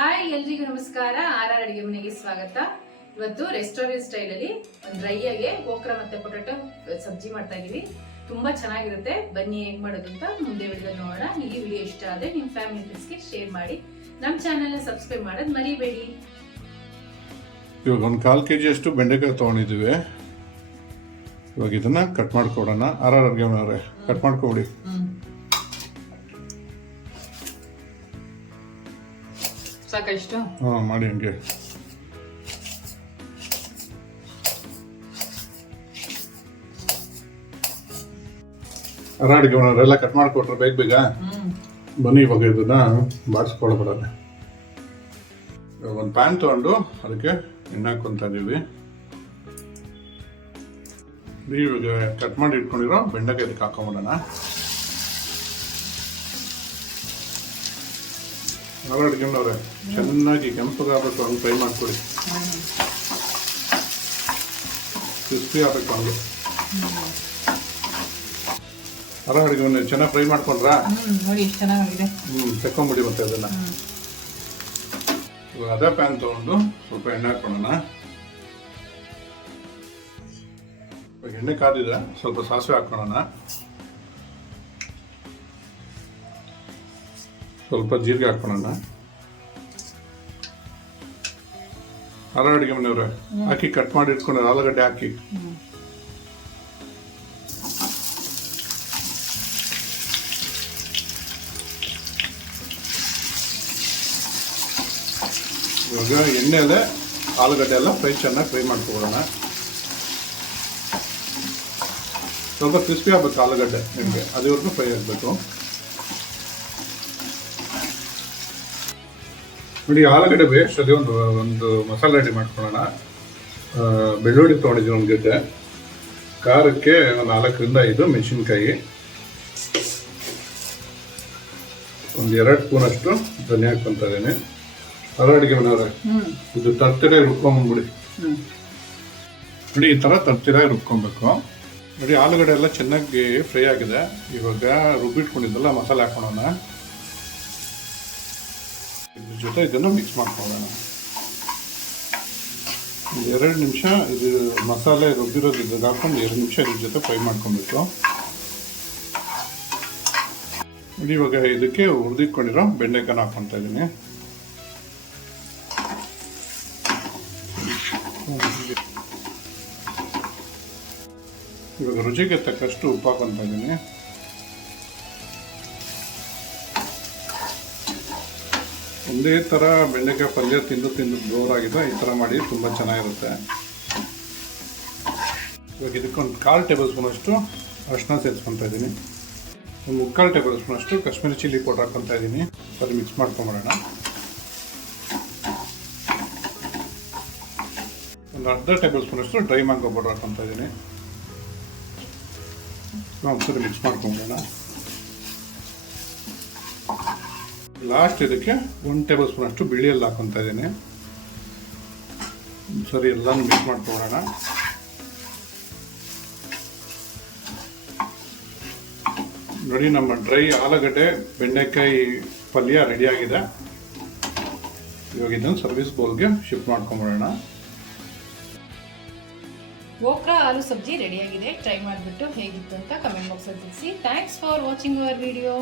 Hi ಎಲ್ರಿಗೂ ನಮಸ್ಕಾರ. R ಅಡಿಗೆ ಮನೆಗೆ ಸ್ವಾಗತ. ಇವತ್ತು ರೆಸ್ಟೋರೆಂಟ್ ಸ್ಟೈಲ್ ಅಲ್ಲಿ ಡ್ರೈ ಆಗಿ ಓಕ್ರಾ ಮತ್ತೆ ಪೊಟೆಟೊ ಸಬ್ಜಿ ಮಾಡ್ತಾ ಇದೀವಿ. ತುಂಬಾ ಚೆನ್ನಾಗಿರುತ್ತೆ. ಬನ್ನಿ ಹೇಗ್ ಮಾಡೋದು ಅಂತ ಮುಂದೆ ವಿಡಿಯೋ ನೋಡೋಣ. ಈ ವಿಡಿಯೋ ಇಷ್ಟ ಆದ್ರೆ ನಿಮ್ಮ ಫ್ಯಾಮಿಲಿ ಫ್ರೆಂಡ್ಸ್ಗೆ ಶೇರ್ ಮಾಡಿ. ನಮ್ಮ ಚಾನೆಲ್ ನ ಸಬ್ಸ್ಕ್ರೈಬ್ ಮಾಡೋದು ಮರಿಬೇಡಿ. ಇವಾಗ ಒಂದು 1/4 kg ಅಷ್ಟು ಬೆಂಡೆಕಾಯಿ ತೊಗೊಂಡಿದ್ದೀವಿ. ಇವಾಗ ಇದನ್ನ ಕಟ್ ಮಾಡ್ಕೊಡೋಣ. ಅರ್ಗೆ ಕಟ್ ಮಾಡ್ಕೊಬಿಡಿ. ಸಾಕಷ್ಟು ಮಾಡಿ ಹಂಗೆ. ಅಡಿಗೆ ಎಲ್ಲ ಕಟ್ ಮಾಡ್ಕೊಟ್ರೆ ಬೇಗ ಬನ್ನಿ. ಇವಾಗ ಇದನ್ನ ಬಾಡಿಸ್ಕೊಳ್ಬಿಡೋಣ. ಒಂದು ಪ್ಯಾನ್ ತಗೊಂಡು ಅದಕ್ಕೆ ಎಣ್ಣೆ ಹಾಕೊಂತ ಇದೀವಿ. ಇವಾಗ ಕಟ್ ಮಾಡಿ ಇಟ್ಕೊಂಡಿರೋ ಬೆಂಡೆಕಾಯಿ ಇದಕ್ಕೆ ಹಾಕೊಂಬಿಡೋಣ. ಅಡಿಗೆನವ್ರೆ ಚೆನ್ನಾಗಿ ಕೆಂಪಗಾಗಬೇಕು ಹಂಗೆ ಫ್ರೈ ಮಾಡ್ಕೊಡಿ. ಕ್ರಿಸ್ಪಿ ಆಗಬೇಕು ಹಂಗೆ. ಅಡಿಗೆ ಚೆನ್ನಾಗಿ ಫ್ರೈ ಮಾಡ್ಕೊಂಡ್ರಾ? ನೋಡಿ ಎಷ್ಟು ಚೆನ್ನಾಗಿದೆ. ತೆಕ್ಕೊಂಬಿಡಿ ಮತ್ತೆ ಅದನ್ನ. ಅದೇ ಪ್ಯಾನ್ ತಗೊಂಡು ಸ್ವಲ್ಪ ಎಣ್ಣೆ ಹಾಕೊಳ್ಳೋಣ. ಎಣ್ಣೆ ಕಾದಿದ್ರೆ ಸ್ವಲ್ಪ ಸಾಸಿವೆ ಹಾಕೊಳ್ಳೋಣ. ಸ್ವಲ್ಪ ಜೀರಿಗೆ ಹಾಕೊಳ್ಳೋಣ. ಅಡಿಗೆ ಮನೆಯವ್ರೆ ಹಾಕಿ ಕಟ್ ಮಾಡಿ ಇಟ್ಕೊಂಡು ಆಲೂಗಡ್ಡೆ ಹಾಕಿ. ಇವಾಗ ಎಣ್ಣೆಯಲ್ಲೇ ಆಲೂಗಡ್ಡೆ ಎಲ್ಲ ಚೆನ್ನಾಗಿ ಫ್ರೈ ಮಾಡ್ಕೊಬೋಣ. ಸ್ವಲ್ಪ ಕ್ರಿಸ್ಪಿ ಆಗ್ಬೇಕು ಆಲೂಗಡ್ಡೆ ನಿಮಗೆ, ಅದುವರೆಗೂ ಫ್ರೈ ಆಗಬೇಕು. ನೋಡಿ ಆಲೂಗಡ್ಡೆ ಬೇಸ್ಟ್ ಅದೇ ಒಂದು ಮಸಾಲೆ ರೆಡಿ ಮಾಡ್ಕೊಳ್ಳೋಣ. ಬೆಳ್ಳುಳ್ಳಿ ತೊಗೊಂಡಿದ್ದೀನಿ ಒಂದು ಜೊತೆ, ಖಾರಕ್ಕೆ ಒಂದು 4ರಿಂದ 5 ಮೆಣಸಿನ್ಕಾಯಿ, ಒಂದು 2 ಸ್ಪೂನಷ್ಟು ಧನಿಯಾ ಹಾಕ್ಕೊಂತ ಇದ್ದೀನಿ. ಅಡಿಗೆ ಮನೆಯವ್ರೆ ಇದು ತರ್ತಿರಾಗಿ ರುಬ್ಕೊಂಡ್ಬಿಡಿ. ನೋಡಿ ಈ ಥರ ತರ್ತಿರಾಗಿ ರುಬ್ಕೊಬೇಕು. ನೋಡಿ ಆಲೂಗಡ್ಡೆ ಎಲ್ಲ ಚೆನ್ನಾಗಿ ಫ್ರೈ ಆಗಿದೆ. ಇವಾಗ ರುಬ್ಬಿಟ್ಕೊಂಡಿದ್ದಲ್ಲ ಮಸಾಲೆ ಹಾಕೊಳ್ಳೋಣ. ಇದ್ರ ಜೊತೆ ಇದನ್ನು ಮಿಕ್ಸ್ ಮಾಡ್ಕೊಳ್ಳೋಣ. 2 ನಿಮಿಷ ಇದು ಮಸಾಲೆ ರುಬ್ಬಿರೋದು ಇದ್ದಾಗ ಹಾಕೊಂಡು 2 ನಿಮಿಷ ಇದ್ರ ಜೊತೆ ಫ್ರೈ ಮಾಡ್ಕೊಬೇಕು. ಇವಾಗ ಇದಕ್ಕೆ ಹುರಿದಿಟ್ಕೊಂಡಿರೋ ಬೆಂಡೆಕಾಯಿನ ಹಾಕ್ಕೊತಾ ಇದ್ದೀನಿ. ಇವಾಗ ರುಚಿಗೆ ತಕ್ಕಷ್ಟು ಉಪ್ಪು ಹಾಕೊತಾ ಇದ್ದೀನಿ. ಒಂದೇ ಥರ ಬೆಂಡೆಕಾಯಿ ಪಲ್ಯ ತಿಂದು ಬೋರ್ ಆಗಿದೆ. ಈ ಥರ ಮಾಡಿ ತುಂಬ ಚೆನ್ನಾಗಿರುತ್ತೆ. ಇವಾಗ ಇದಕ್ಕೊಂದು 1/4 ಟೇಬಲ್ ಸ್ಪೂನ್ ಅಷ್ಟು ಅರಿಶಿನ ಸೇರಿಸ್ಕೊತಾ ಇದ್ದೀನಿ. ಒಂದು 3/4 ಟೇಬಲ್ ಸ್ಪೂನ್ ಅಷ್ಟು ಕಾಶ್ಮೀರಿ ಚಿಲ್ಲಿ ಪೌಡರ್ ಹಾಕ್ಕೊತಾ ಇದ್ದೀನಿ. ಅದು ಮಿಕ್ಸ್ ಮಾಡ್ಕೊಂಬಿಡೋಣ. ಒಂದು 1/2 ಟೇಬಲ್ ಸ್ಪೂನ್ ಅಷ್ಟು ಡ್ರೈ ಮ್ಯಾಂಗೋ ಪೌಡರ್ ಹಾಕ್ಕೊತಾ ಇದ್ದೀನಿ. ಒಂದ್ಸರಿ ಮಿಕ್ಸ್ ಮಾಡ್ಕೊಂಬಿಡೋಣ. ಲಾಸ್ಟ್ ಇದಕ್ಕೆ 1 ಟೇಬಲ್ ಸ್ಪೂನ್ ಅಷ್ಟು ಬಿಳಿ ಎಲ್ಲ ಹಾಕೊತಾ ಇದ್ದೀನಿ. ಸರಿ ಎಲ್ಲಾನು ಮಿಕ್ಸ್ ಮಾಡ್ಕೊಳ್ಳೋಣ. ನೋಡಿ ನಮ್ಮ ಡ್ರೈ ಆಲೂಗಡ್ಡೆ ಬೆಂಡೆಕಾಯಿ ಪಲ್ಯ ರೆಡಿ ಆಗಿದೆ. ಇವಾಗ ಇದನ್ನು ಸರ್ವಿಸ್ ಬೌಲ್ಗೆ ಶಿಫ್ಟ್ ಮಾಡ್ಕೊಂಬಿಡೋಣ. ಓಕ್ರಾ ಆಲೂ ಸಬ್ಜಿ ರೆಡಿಯಾಗಿದೆ. ಟ್ರೈ ಮಾಡಿಬಿಟ್ಟು ಹೇಗಿತ್ತು ಅಂತ ಕಮೆಂಟ್ ಬಾಕ್ಸಲ್ಲಿ ತಿಳಿಸಿ. Thanks for watching our video.